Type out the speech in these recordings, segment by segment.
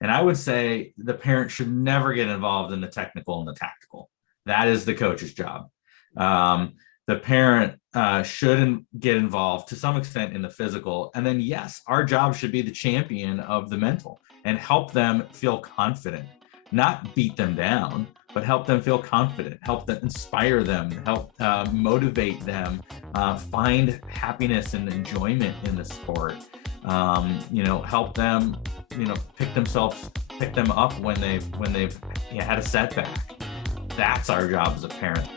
And I would say the parent should never get involved in the technical and the tactical. That is the coach's job. The parent should get involved to some extent in the physical. And then, yes, our job should be the champion of the mental and help them feel confident, not beat them down, but help them feel confident, help them inspire them, help motivate them, find happiness and enjoyment in the sport. Help them, pick them up when they've had a setback. That's our job as a parent.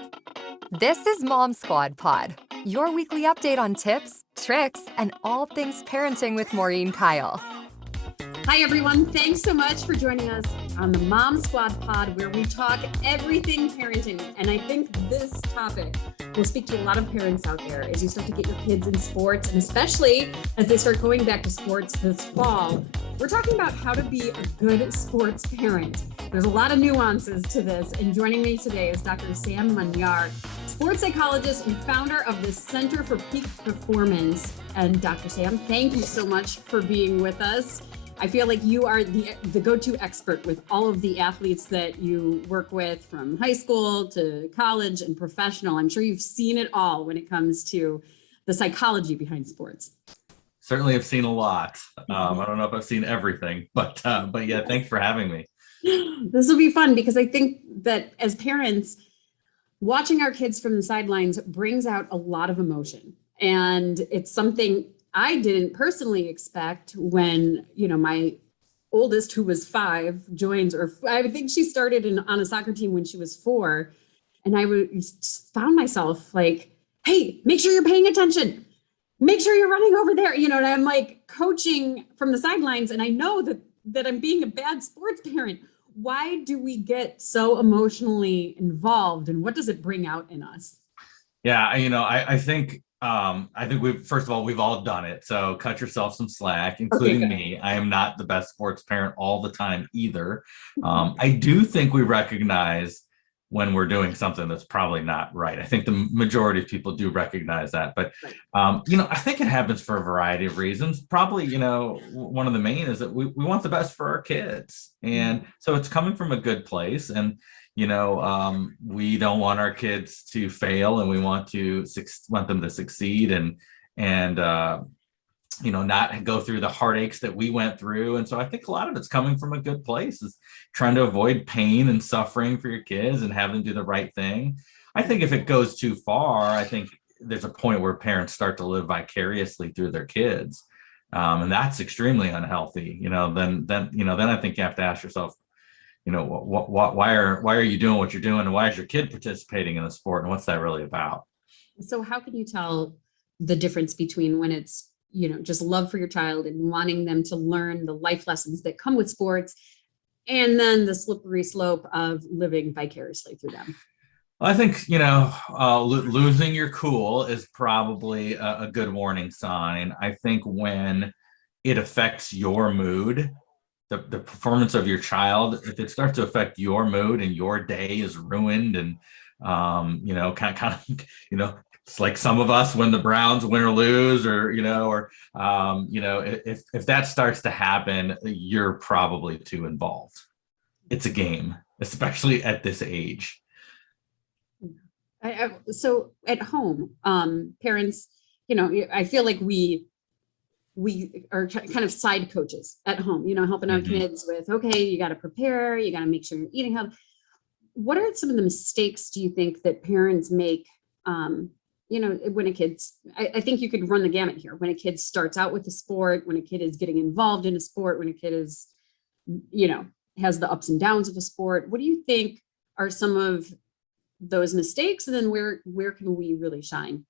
This is Mom Squad Pod, your weekly update on tips, tricks, and all things parenting with Maureen Kyle. Hi, everyone. Thanks so much for joining us on the Mom Squad Pod, where we talk everything parenting. And I think this topic will speak to a lot of parents out there as you start to get your kids in sports, and especially as they start going back to sports this fall. We're talking about how to be a good sports parent. There's a lot of nuances to this, and joining me today is Dr. Sam Maniar, sports psychologist and founder of the Center for Peak Performance. And Dr. Sam, thank you so much for being with us. I feel like you are the go-to expert with all of the athletes that you work with, from high school to college and professional. I'm sure you've seen it all when it comes to the psychology behind sports. Certainly have seen a lot. I don't know if I've seen everything, but yeah, thanks for having me. This will be fun because I think that as parents, watching our kids from the sidelines brings out a lot of emotion. And it's something I didn't personally expect when, my oldest, who was 5, joins, or I think she started on a soccer team when she was 4. And I found myself like, hey, make sure you're paying attention. Make sure you're running over there. And I'm like coaching from the sidelines. And I know that I'm being a bad sports parent. Why do we get so emotionally involved, and what does it bring out in us? Yeah, I think we've all done it. So cut yourself some slack, including me. I am not the best sports parent all the time either. I do think we recognize when we're doing something that's probably not right. I think the majority of people do recognize that, but I think it happens for a variety of reasons. Probably, one of the main is that we want the best for our kids. And so it's coming from a good place. And we don't want our kids to fail, and we want them to succeed and not go through the heartaches that we went through. And so I think a lot of it's coming from a good place, is trying to avoid pain and suffering for your kids and have them do the right thing. I think if it goes too far, I think there's a point where parents start to live vicariously through their kids. And that's extremely unhealthy. Then I think you have to ask yourself, why are you doing what you're doing, and why is your kid participating in the sport, and what's that really about? So how can you tell the difference between when it's, just love for your child and wanting them to learn the life lessons that come with sports, and then the slippery slope of living vicariously through them? I think, losing your cool is probably a good warning sign. I think when it affects your mood, the performance of your child, if it starts to affect your mood and your day is ruined, and it's like some of us when the Browns win or lose, or if that starts to happen, you're probably too involved. It's a game, especially at this age. So at home, parents, I feel like we are kind of side coaches at home, helping our kids with, okay, you got to prepare, you got to make sure you're eating healthy. What are some of the mistakes do you think that parents make, when a kid's, I think you could run the gamut here, when a kid starts out with a sport, when a kid is getting involved in a sport, when a kid is, has the ups and downs of a sport. What do you think are some of those mistakes? And then where can we really shine?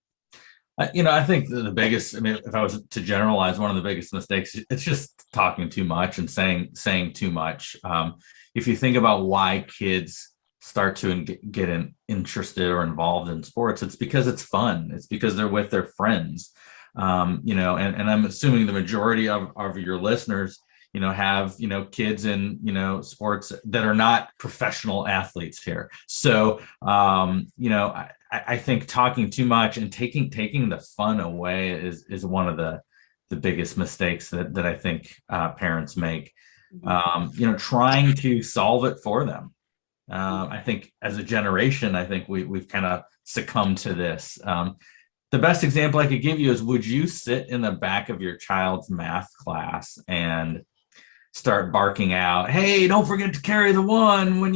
I think the biggest, if I was to generalize, one of the biggest mistakes, it's just talking too much and saying too much. If you think about why kids start to get interested or involved in sports, it's because it's fun. It's because they're with their friends. And I'm assuming the majority of your listeners, have, kids in, sports that are not professional athletes here. So, I think talking too much and taking the fun away is one of the biggest mistakes that I think parents make. trying to solve it for them. I think as a generation, I think we've kind of succumbed to this. The best example I could give you is, would you sit in the back of your child's math class and start barking out, "Hey, don't forget to carry the one when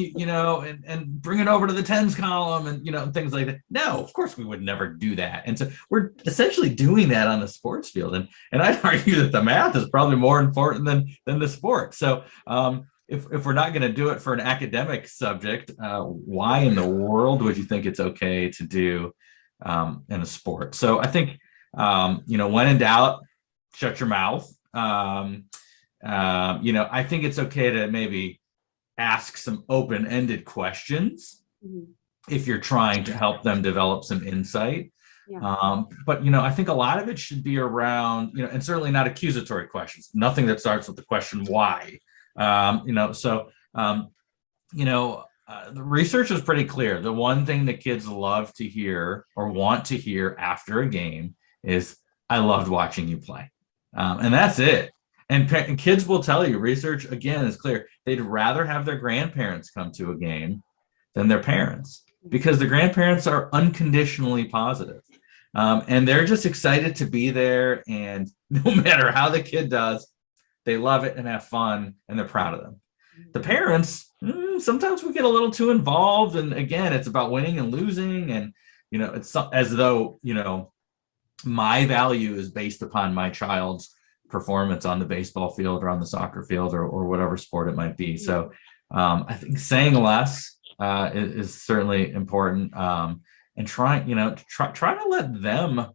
and bring it over to the tens column," and things like that? No, of course we would never do that. And so we're essentially doing that on the sports field. And I'd argue that the math is probably more important than the sport. So if we're not going to do it for an academic subject, why in the world would you think it's okay to do in a sport? So I think, when in doubt, shut your mouth. I think it's okay to maybe ask some open-ended questions if you're trying to help them develop some insight. Yeah. But I think a lot of it should be around, and certainly not accusatory questions. Nothing that starts with the question why. The research is pretty clear. The one thing that kids love to hear or want to hear after a game is, "I loved watching you play," and that's it. And kids will tell you, research again is clear, they'd rather have their grandparents come to a game than their parents, because the grandparents are unconditionally positive. And they're just excited to be there. And no matter how the kid does, they love it and have fun and they're proud of them. The parents, sometimes we get a little too involved. And again, it's about winning and losing. And, it's as though, my value is based upon my child's performance on the baseball field or on the soccer field or whatever sport it might be. So I think saying less is certainly important, and try to let them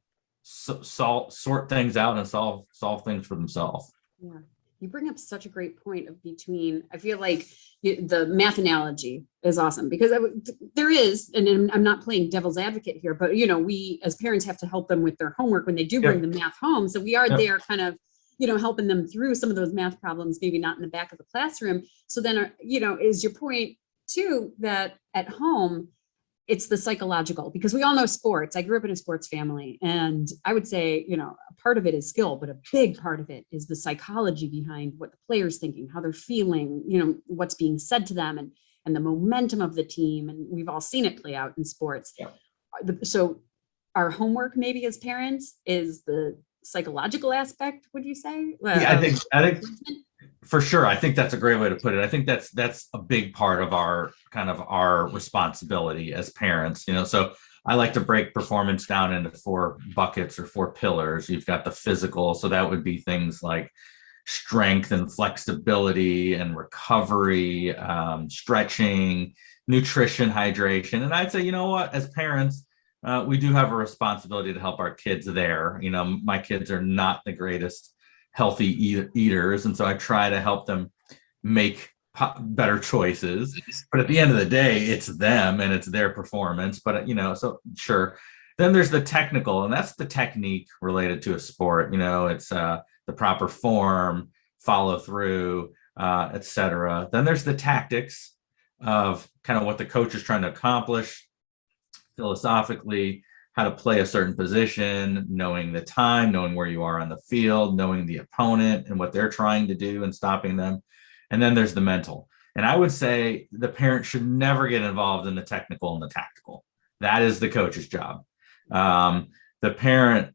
sort things out and solve things for themselves. Yeah, you bring up such a great point I feel like the math analogy is awesome, because there is, and I'm not playing devil's advocate here, but we as parents have to help them with their homework when they do bring the math home. So we are there kind of helping them through some of those math problems, maybe not in the back of the classroom. So then, is your point too, that at home, it's the psychological, because we all know sports. I grew up in a sports family, and I would say, a part of it is skill, but a big part of it is the psychology behind what the player's thinking, how they're feeling, what's being said to them, and the momentum of the team. And we've all seen it play out in sports. Yeah. So our homework maybe as parents is the psychological aspect, would you say? Yeah, I think for sure. I think that's a great way to put it. I think that's a big part of our responsibility as parents. So I like to break performance down into 4 buckets or 4 pillars. You've got the physical, so that would be things like strength and flexibility and recovery, stretching, nutrition, hydration. And I'd say, as parents, we do have a responsibility to help our kids there. My kids are not the greatest healthy eaters, and so I try to help them make better choices. But at the end of the day, it's them and it's their performance. But so sure. Then there's the technical, and that's the technique related to a sport. It's the proper form, follow through, etc. Then there's the tactics of kind of what the coach is trying to accomplish philosophically, how to play a certain position, knowing the time, knowing where you are on the field, knowing the opponent and what they're trying to do and stopping them. And then there's the mental. And I would say the parent should never get involved in the technical and the tactical. That is the coach's job. The parent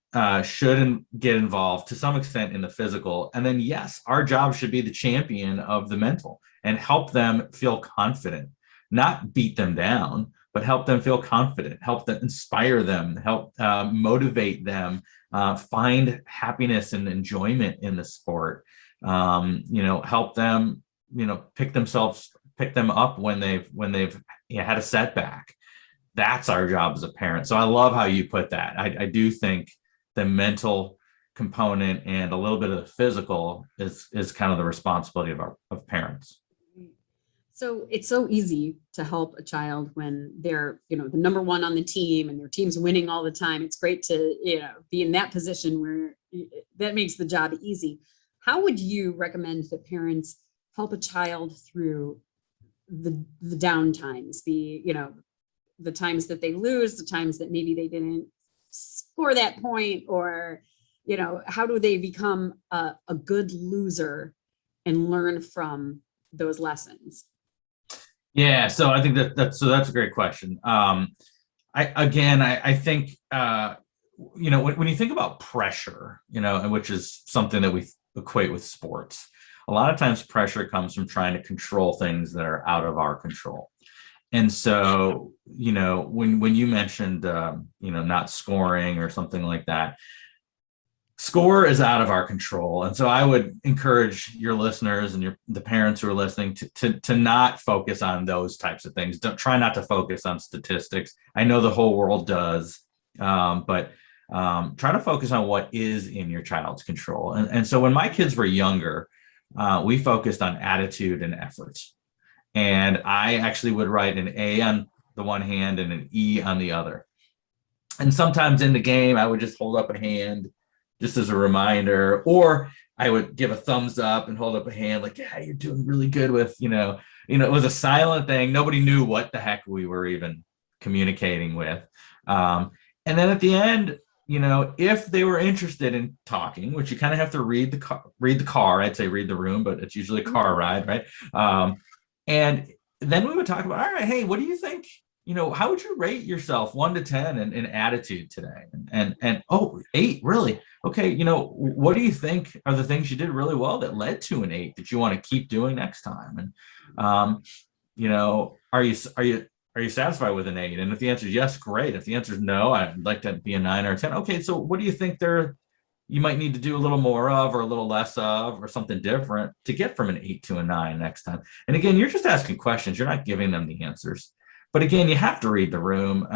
should get involved to some extent in the physical. And then, yes, our job should be the champion of the mental and help them feel confident, not beat them down, but help them feel confident, help them inspire them, help motivate them, find happiness and enjoyment in the sport. Help them, pick them up when they've had a setback. That's our job as a parent. So I love how you put that. I do think the mental component and a little bit of the physical is kind of the responsibility of parents. So it's so easy to help a child when they're, the number one on the team and their team's winning all the time. It's great to, be in that position where that makes the job easy. How would you recommend that parents help a child through the down times, the times that they lose, the times that maybe they didn't score that point, or, how do they become a good loser and learn from those lessons? Yeah, so I think that's a great question. I think when you think about pressure, and which is something that we equate with sports, a lot of times pressure comes from trying to control things that are out of our control. And so, when you mentioned, not scoring or something like that, score is out of our control. And so I would encourage your listeners and the parents who are listening to not focus on those types of things. Don't try not to focus on statistics. I know the whole world does, but try to focus on what is in your child's control. And so when my kids were younger, we focused on attitude and effort. And I actually would write an A on the one hand and an E on the other. And sometimes in the game, I would just hold up a hand just as a reminder, or I would give a thumbs up and hold up a hand like, yeah, you're doing really good with, it was a silent thing. Nobody knew what the heck we were even communicating with. And then at the end, if they were interested in talking, which you kind of have to read the car, I'd say read the room, but it's usually a car ride, right? And then we would talk about, all right, hey, what do you think? How would you rate yourself 1 to 10 in attitude today? And oh, 8, really? Okay, what do you think are the things you did really well that led to an 8 that you want to keep doing next time? And are you satisfied with an 8? And if the answer is yes, great. If the answer is no, I'd like to be a 9 or a 10. Okay, so what do you think you might need to do a little more of, or a little less of, or something different to get from an 8 to a 9 next time? And again, you're just asking questions. You're not giving them the answers. But again, you have to read the room.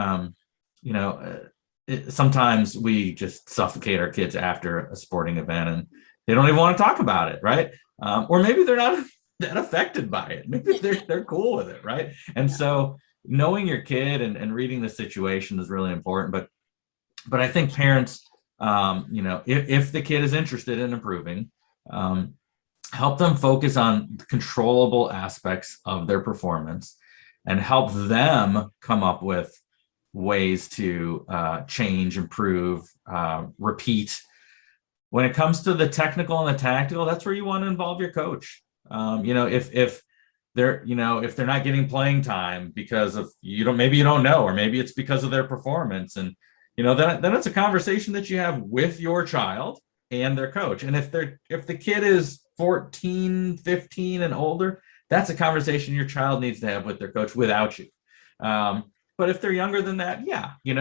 Sometimes we just suffocate our kids after a sporting event and they don't even want to talk about it, right? Or maybe they're not that affected by it. Maybe they're cool with it, right? And so knowing your kid and reading the situation is really important. But I think parents, if the kid is interested in improving, help them focus on controllable aspects of their performance and help them come up with ways to change, improve, repeat. When it comes to the technical and the tactical, that's where you want to involve your coach. If they're not getting playing time because of maybe you don't know, or maybe it's because of their performance, and then it's a conversation that you have with your child and their coach. And if the kid is 14, 15 and older, that's a conversation your child needs to have with their coach without you. But if they're younger than that, yeah, you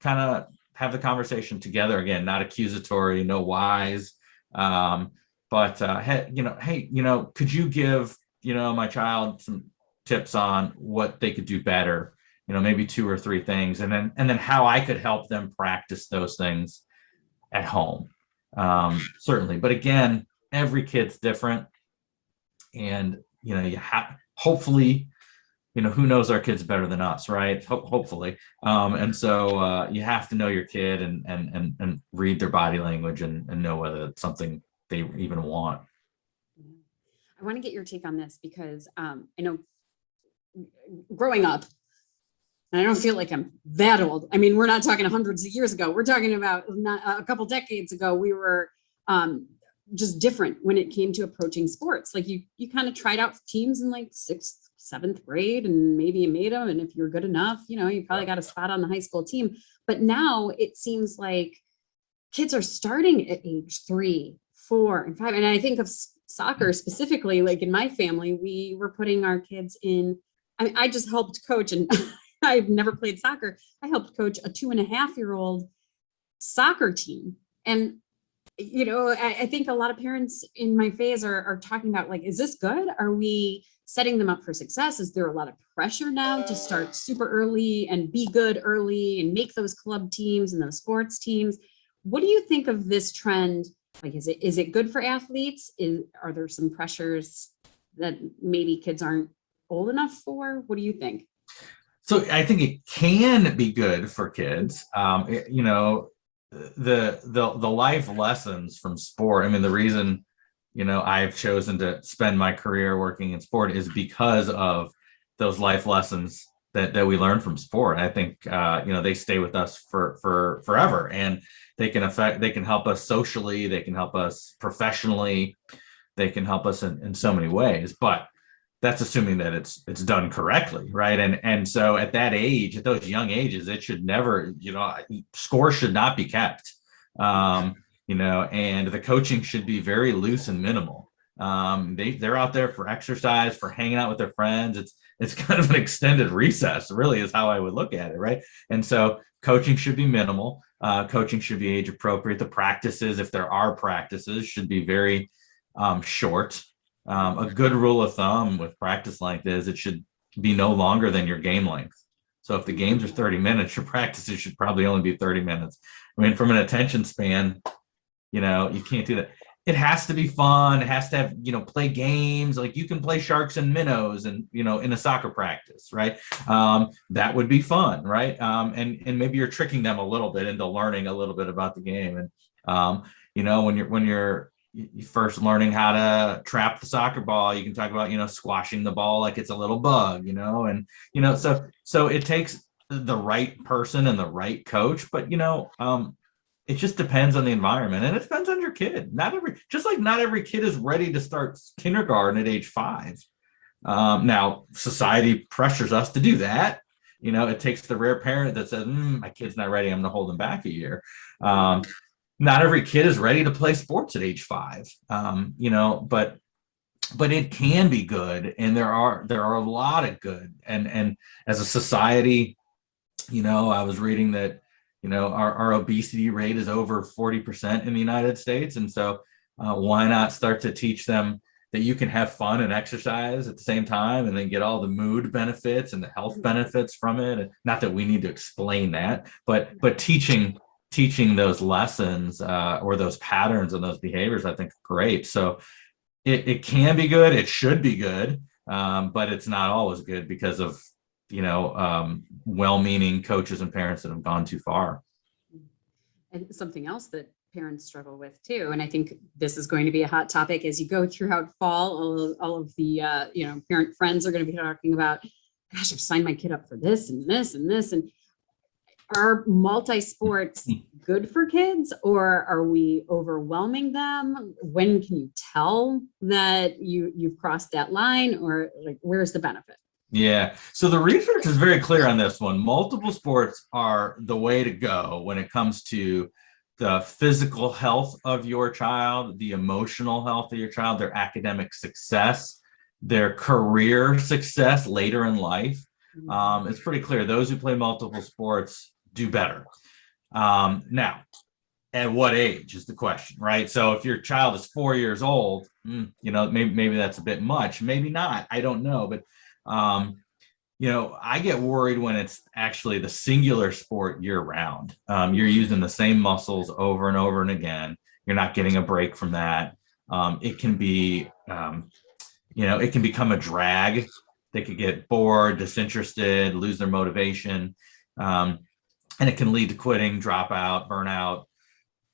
kind of have the conversation together. Again, not accusatory, no whys. Hey, could you give, my child some tips on what they could do better? Maybe 2 or 3 things, and then how I could help them practice those things at home. Certainly. But again, every kid's different. And you hopefully, who knows our kids better than us, right? Hopefully. And so you have to know your kid and read their body language and know whether it's something they even want. I want to get your take on this because I know growing up, and I don't feel like I'm that old. I mean, we're not talking hundreds of years ago. We're talking about a couple decades ago. We were just different when it came to approaching sports. Like you kind of tried out teams in like 6th, 7th grade, and maybe you made them. And if you're good enough, you probably got a spot on the high school team. But now it seems like kids are starting at age 3, 4, and 5. And I think of soccer specifically, like in my family, we were putting our kids in. I mean, I just helped coach, and I've never played soccer. I helped coach a 2.5-year-old soccer team. And I think a lot of parents in my phase are talking about, like, is this good? Are we setting them up for success? Is there a lot of pressure now to start super early and be good early and make those club teams and those sports teams? What do you think of this trend? Like, is it good for athletes? Are there some pressures that maybe kids aren't old enough for? What do you think? So I think it can be good for kids. The life lessons from sport. I mean, the reason, I've chosen to spend my career working in sport is because of those life lessons that we learn from sport. I think, they stay with us for forever, and they can help us socially. They can help us professionally. they can help us in so many ways, but that's assuming that it's done correctly, right? And so at that age, at those young ages, it should never, score should not be kept, and the coaching should be very loose and minimal. They're out there for exercise, for hanging out with their friends. It's kind of an extended recess, really, is how I would look at it, right? And so coaching should be minimal. Coaching should be age appropriate. The practices, if there are practices, should be very short. A good rule of thumb with practice like this, it should be no longer than your game length. So if the games are 30 minutes, your practices should probably only be 30 minutes. I mean, from an attention span, you can't do that. It has to be fun. It has to have, play games. Like you can play sharks and minnows and, in a soccer practice, right? That would be fun, right? And maybe you're tricking them a little bit into learning a little bit about the game. And, when you're first learning how to trap the soccer ball, you can talk about, squashing the ball like it's a little bug, and, so it takes the right person and the right coach, but, it just depends on the environment, and it depends on your kid. Not every kid is ready to start kindergarten at age 5. Now society pressures us to do that. It takes the rare parent that says, my kid's not ready, I'm going to hold them back a year. Not every kid is ready to play sports at age 5, but it can be good. And there are a lot of good. And as a society, I was reading that, our obesity rate is over 40% in the United States. And so why not start to teach them that you can have fun and exercise at the same time and then get all the mood benefits and the health benefits from it. And not that we need to explain that, but teaching those lessons or those patterns and those behaviors, I think great. So it can be good. It should be good, but it's not always good because of, well-meaning coaches and parents that have gone too far. And something else that parents struggle with too, and I think this is going to be a hot topic as you go throughout fall. All of the parent friends are going to be talking about, gosh, I've signed my kid up for this and this and this. And are multi-sports good for kids, or are we overwhelming them? When can you tell that you've crossed that line, or like where's the benefit? Yeah. So the research is very clear on this one. Multiple sports are the way to go when it comes to the physical health of your child, the emotional health of your child, their academic success, their career success later in life. It's pretty clear. Those who play multiple sports do better. Now, at what age is the question, right? So if your child is 4 years old, maybe that's a bit much, maybe not, I don't know. But I get worried when it's actually the singular sport year round. You're using the same muscles over and over and again. You're not getting a break from that. It can be, it can become a drag. They could get bored, disinterested, lose their motivation. And it can lead to quitting, dropout, burnout,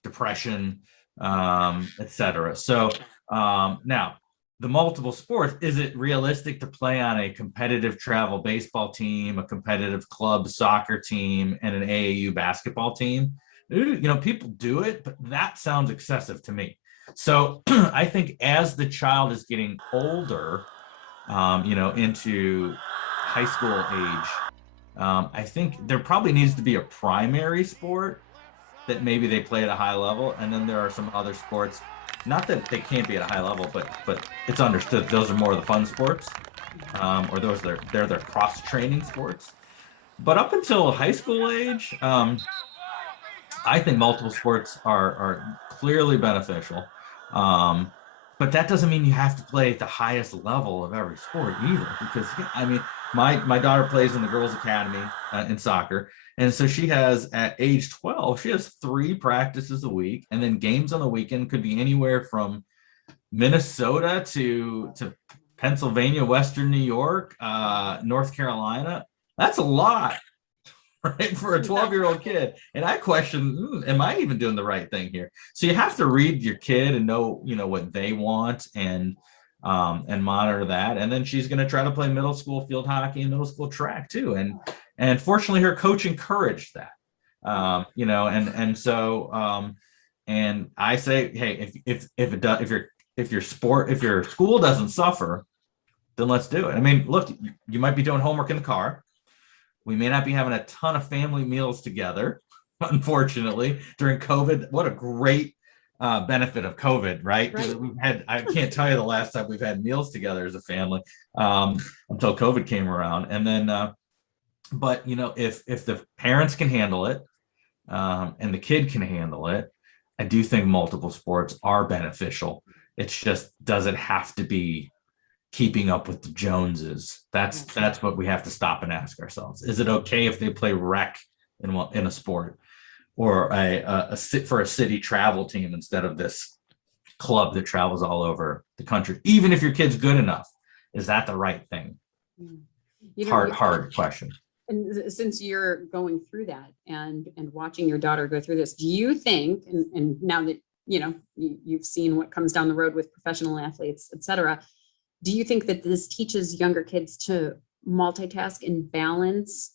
depression, etc. So now, the multiple sports, is it realistic to play on a competitive travel baseball team, a competitive club soccer team, and an AAU basketball team? People do it, but that sounds excessive to me. So I think as the child is getting older, into high school age, I think there probably needs to be a primary sport that maybe they play at a high level, and then there are some other sports. Not that they can't be at a high level, but it's understood those are more of the fun sports, or they're their cross training sports. But up until high school age, I think multiple sports are clearly beneficial. But that doesn't mean you have to play at the highest level of every sport either, because my daughter plays in the girls' academy in soccer. And so she has, at age 12, she has 3 practices a week, and then games on the weekend could be anywhere from Minnesota to Pennsylvania, Western New York, North Carolina. That's a lot, right, for a 12-year-old kid. And I question, am I even doing the right thing here? So you have to read your kid and know, what they want and monitor that. And then she's going to try to play middle school field hockey and middle school track too. And fortunately, her coach encouraged that, and so, and I say, hey, if your if your school doesn't suffer, then let's do it. I mean, look, you might be doing homework in the car. We may not be having a ton of family meals together, unfortunately, during COVID. What a great benefit of COVID, right? I can't tell you the last time we've had meals together as a family until COVID came around. And then, but if the parents can handle it and the kid can handle it, I do think multiple sports are beneficial. It's just, does it have to be keeping up with the Joneses? That's what we have to stop and ask ourselves. Is it okay if they play rec in a sport, or for a city travel team instead of this club that travels all over the country? Even if your kid's good enough, is that the right thing? Hard question. And since you're going through that and watching your daughter go through this, do you think, and now that you've seen what comes down the road with professional athletes, et cetera, do you think that this teaches younger kids to multitask and balance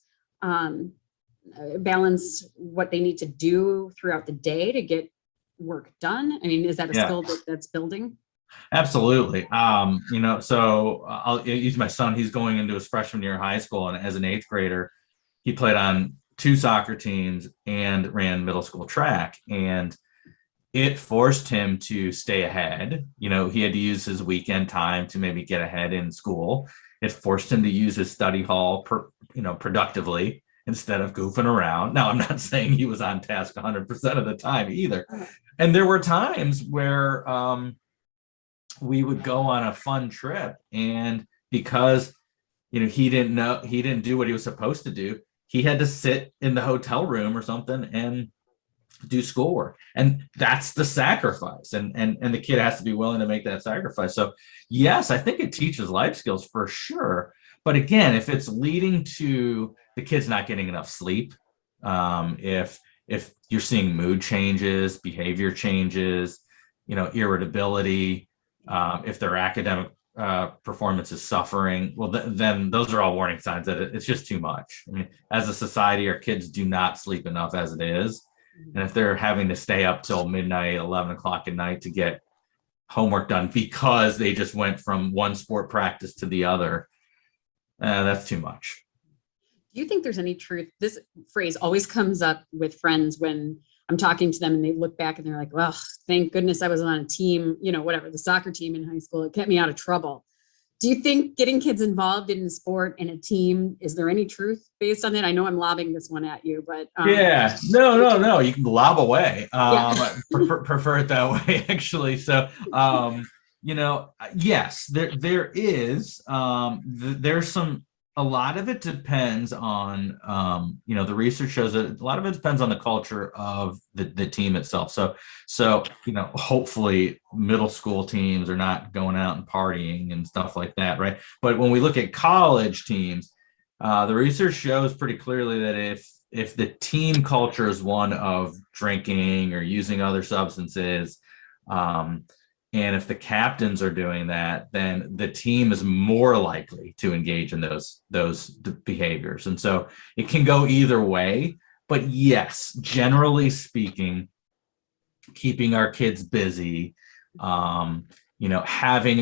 what they need to do throughout the day to get work done? I mean, is that a skill that's building? Absolutely. So I'll use my son. He's going into his freshman year of high school, and as an 8th grader, he played on 2 soccer teams and ran middle school track, and it forced him to stay ahead. He had to use his weekend time to maybe get ahead in school. It forced him to use his study hall productively instead of goofing around. Now, I'm not saying he was on task 100% of the time either. And there were times where we would go on a fun trip, and because he didn't do what he was supposed to do, he had to sit in the hotel room or something and do schoolwork. And that's the sacrifice, and the kid has to be willing to make that sacrifice. So yes, I think it teaches life skills for sure. But again, if it's leading to the kids not getting enough sleep, if you're seeing mood changes, behavior changes, irritability, if their academic performance is suffering, well, then those are all warning signs that it's just too much. I mean, as a society, our kids do not sleep enough as it is. And if they're having to stay up till midnight, 11 o'clock at night to get homework done because they just went from one sport practice to the other, that's too much. Do you think there's any truth? This phrase always comes up with friends when I'm talking to them and they look back and they're like, well, thank goodness I was on a team, whatever, the soccer team in high school. It kept me out of trouble. Do you think getting kids involved in a sport and a team, is there any truth based on that? I know I'm lobbing this one at you, but yeah, no, you can lob away. Prefer it that way, actually. So, yes, there is. There's a lot of it depends on, the research shows that a lot of it depends on the culture of the team itself. So, hopefully middle school teams are not going out and partying and stuff like that, right? But when we look at college teams, the research shows pretty clearly that if the team culture is one of drinking or using other substances, and if the captains are doing that, then the team is more likely to engage in those behaviors. And so it can go either way. But yes, generally speaking, keeping our kids busy, having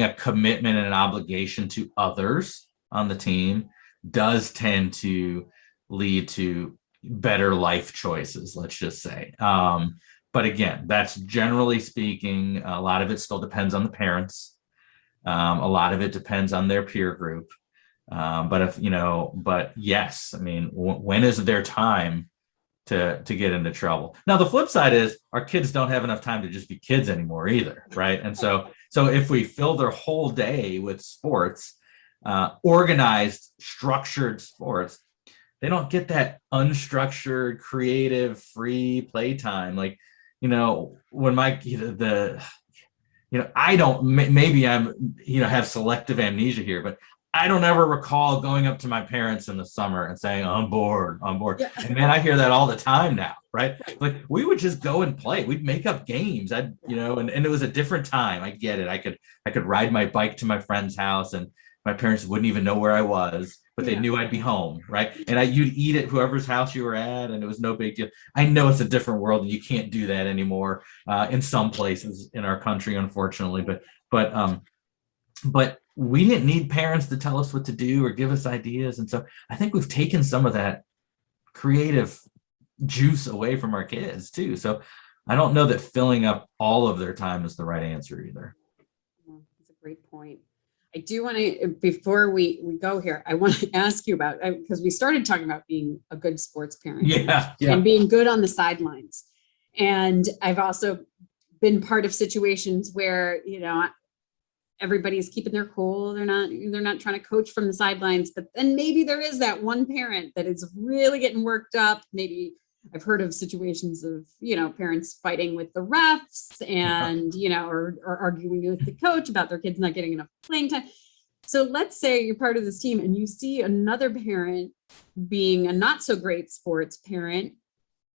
a commitment and an obligation to others on the team does tend to lead to better life choices, let's just say. But again, that's generally speaking. A lot of it still depends on the parents. A lot of it depends on their peer group. But yes, I mean, when is their time to get into trouble? Now, the flip side is our kids don't have enough time to just be kids anymore either, right? And so if we fill their whole day with sports, organized, structured sports, they don't get that unstructured, creative, free playtime. Like, when I don't, maybe I'm, have selective amnesia here, but I don't ever recall going up to my parents in the summer and saying, I'm bored. Yeah. And man, I hear that all the time now, right? Like, we would just go and play. We'd make up games. And it was a different time. I get it. I could ride my bike to my friend's house and my parents wouldn't even know where I was, but they knew I'd be home, right? And you'd eat at whoever's house you were at, and it was no big deal. I know it's a different world, and you can't do that anymore in some places in our country, unfortunately. but we didn't need parents to tell us what to do or give us ideas. And so I think we've taken some of that creative juice away from our kids too. So I don't know that filling up all of their time is the right answer either. That's a great point. I do want to, before we go here, I want to ask you about, because we started talking about being a good sports parent and being good on the sidelines. And I've also been part of situations where, everybody's keeping their cool. They're not trying to coach from the sidelines, but then maybe there is that one parent that is really getting worked up. Maybe I've heard of situations of, parents fighting with the refs and, or arguing with the coach about their kids not getting enough playing time. So let's say you're part of this team and you see another parent being a not so great sports parent.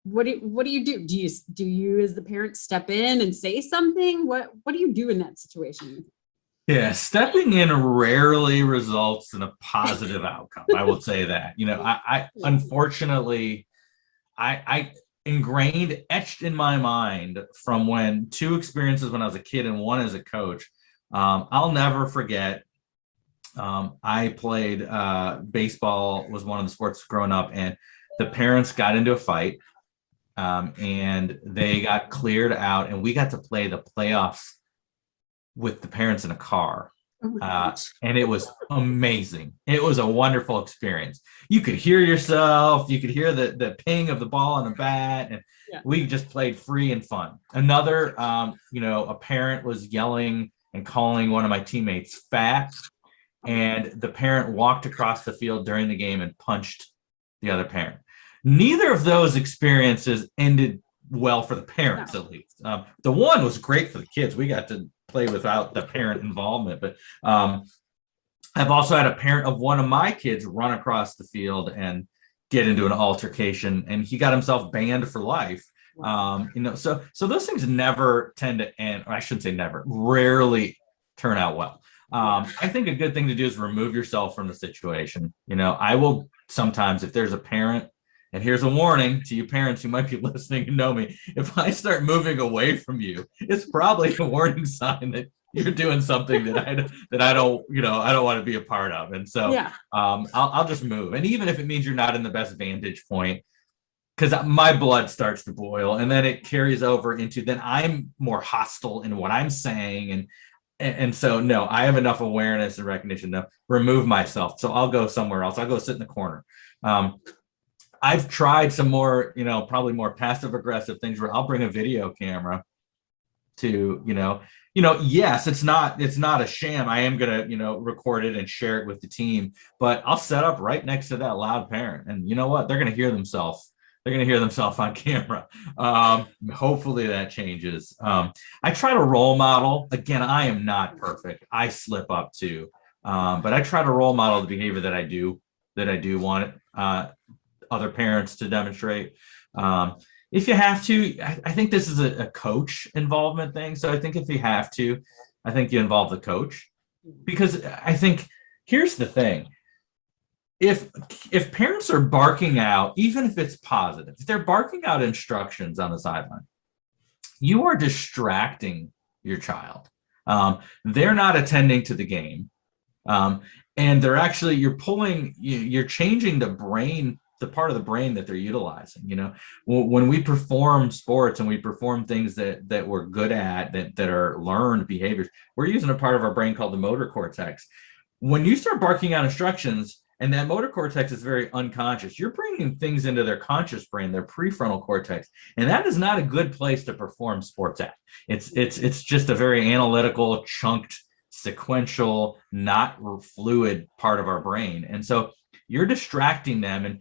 What do you do? Do you as the parent step in and say something? What do you do in that situation? Yeah, stepping in rarely results in a positive outcome. I will say that. I unfortunately, I etched in my mind from two experiences when I was a kid and one as a coach. I'll never forget. I played baseball, was one of the sports growing up, and the parents got into a fight, and they got cleared out, and we got to play the playoffs with the parents in a car. And it was amazing. It was a wonderful experience. You could hear yourself, you could hear the ping of the ball on the bat, and we just played free and fun. Another, a parent was yelling and calling one of my teammates fat, and the parent walked across the field during the game and punched the other parent. Neither of those experiences ended well for the parents, at least. The one was great for the kids. We got to play without the parent involvement, but I've also had a parent of one of my kids run across the field and get into an altercation, and he got himself banned for life. So those things never tend to end, or I shouldn't say never, rarely turn out well. I think a good thing to do is remove yourself from the situation. I will sometimes, if there's a parent, and here's a warning to you parents who might be listening and know me, if I start moving away from you, it's probably a warning sign that you're doing something that I don't want to be a part of. And so I'll just move. And even if it means you're not in the best vantage point, because my blood starts to boil, and then it carries over into, then I'm more hostile in what I'm saying. And so, no, I have enough awareness and recognition to remove myself. So I'll go somewhere else. I'll go sit in the corner. I've tried some more, probably more passive aggressive things where I'll bring a video camera to, yes, it's not a sham. I am going to, record it and share it with the team, but I'll set up right next to that loud parent, and you know what? They're going to hear themselves. They're going to hear themselves on camera. Hopefully that changes. I try to role model. Again, I am not perfect. I slip up too. But I try to role model the behavior that I do want other parents to demonstrate. If you have to, I think this is a coach involvement thing. So I think if you have to, I think you involve the coach, because I think here's the thing. If parents are barking out, even if it's positive, if they're barking out instructions on the sideline, you are distracting your child. They're not attending to the game. And they're actually, you're changing the brain, the part of the brain that they're utilizing. When we perform sports and we perform things that we're good at, that are learned behaviors, we're using a part of our brain called the motor cortex. When you start barking out instructions, and that motor cortex is very unconscious, you're bringing things into their conscious brain, their prefrontal cortex, and that is not a good place to perform sports at. It's just a very analytical, chunked, sequential, not fluid part of our brain. And so you're distracting them, and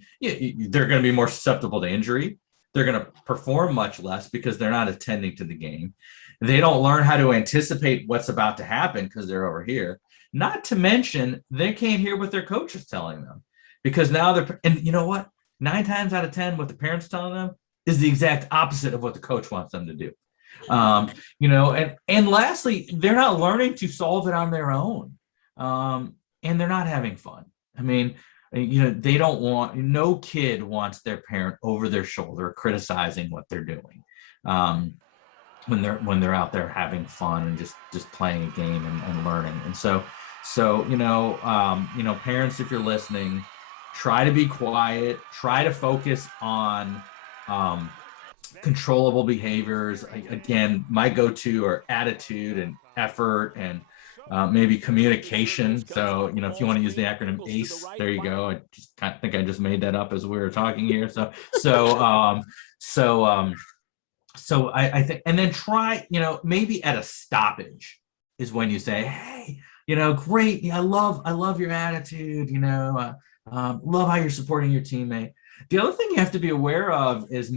they're going to be more susceptible to injury. They're going to perform much less because they're not attending to the game. They don't learn how to anticipate what's about to happen because they're over here. Not to mention, they can't hear what their coach is telling them, because now and you know what? 9 times out of 10, what the parents telling them is the exact opposite of what the coach wants them to do. And lastly, they're not learning to solve it on their own. And they're not having fun. I mean, they don't no kid wants their parent over their shoulder criticizing what they're doing. when they're out there having fun and just playing a game and learning. And so parents, if you're listening, try to be quiet, try to focus on controllable behaviors. Again, my go-to are attitude and effort and maybe communication. So, if you want to use the acronym ACE, there you go. I just think I just made that up as we were talking here. So I think, and then try, maybe at a stoppage is when you say, hey, great. I love your attitude, love how you're supporting your teammate. The other thing you have to be aware of is,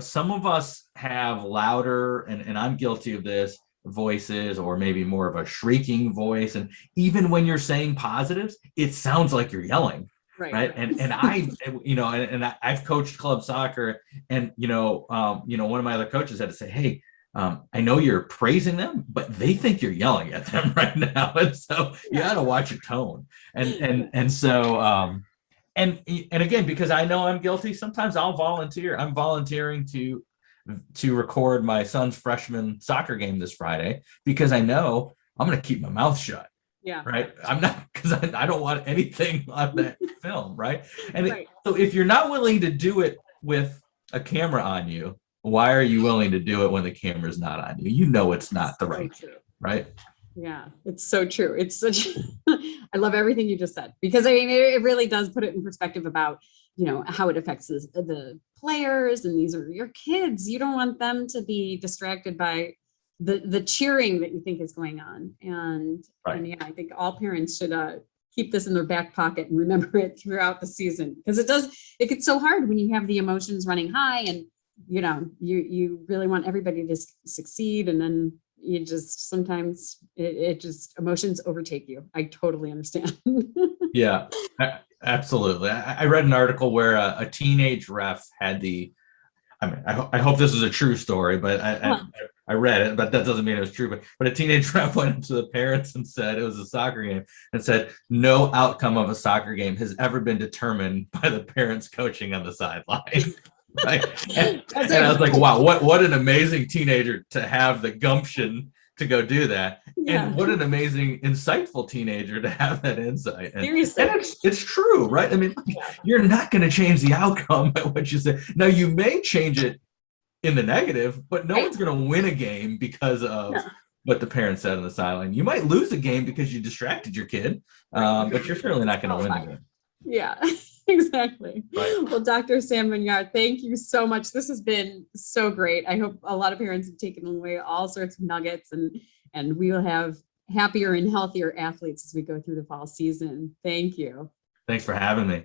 some of us have louder, and I'm guilty of this, voices, or maybe more of a shrieking voice. And even when you're saying positives, it sounds like you're yelling. Right. And I've coached club soccer, and, one of my other coaches had to say, hey, I know you're praising them, but they think you're yelling at them right now. And so you got to watch your tone. And so, and again, because I know I'm guilty, sometimes I'll volunteer. I'm volunteering to record my son's freshman soccer game this Friday, because I know I'm going to keep my mouth shut. Yeah. Right. I'm not, because I don't want anything on that film. Right. And so if you're not willing to do it with a camera on you, why are you willing to do it when the camera's not on you? It's not the right. Right. Yeah, it's so true. It's such, I love everything you just said, because it really does put it in perspective about, how it affects the players, and these are your kids. You don't want them to be distracted by the cheering that you think is going on. And yeah, I think all parents should keep this in their back pocket and remember it throughout the season, because it gets so hard when you have the emotions running high, and you really want everybody to succeed, and then you just sometimes it just emotions overtake you. I totally understand. Yeah, absolutely. I read an article where a teenage ref had I hope this is a true story, but I read it, but that doesn't mean it was true. But a teenage ref went up to the parents and said, it was a soccer game, and said, no outcome of a soccer game has ever been determined by the parents coaching on the sideline. Right. And I was like, wow, what an amazing teenager to have the gumption to go do that. Yeah. And what an amazing, insightful teenager to have that insight. And it's true, right? I mean, you're not going to change the outcome by what you say. Now, you may change it in the negative, but no one's going to win a game because of what the parents said on the sideline. You might lose a game because you distracted your kid, but you're certainly not going to win the game. Yeah. Exactly. Right. Well, Dr. Sam Maniar, thank you so much. This has been so great. I hope a lot of parents have taken away all sorts of nuggets, and we will have happier and healthier athletes as we go through the fall season. Thank you. Thanks for having me.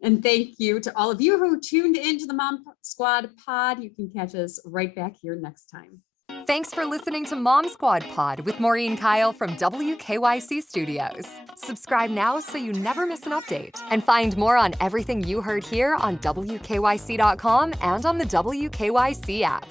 And thank you to all of you who tuned into the Mom Squad Pod. You can catch us right back here next time. Thanks for listening to Mom Squad Pod with Maureen Kyle from WKYC Studios. Subscribe now so you never miss an update. And find more on everything you heard here on WKYC.com and on the WKYC app.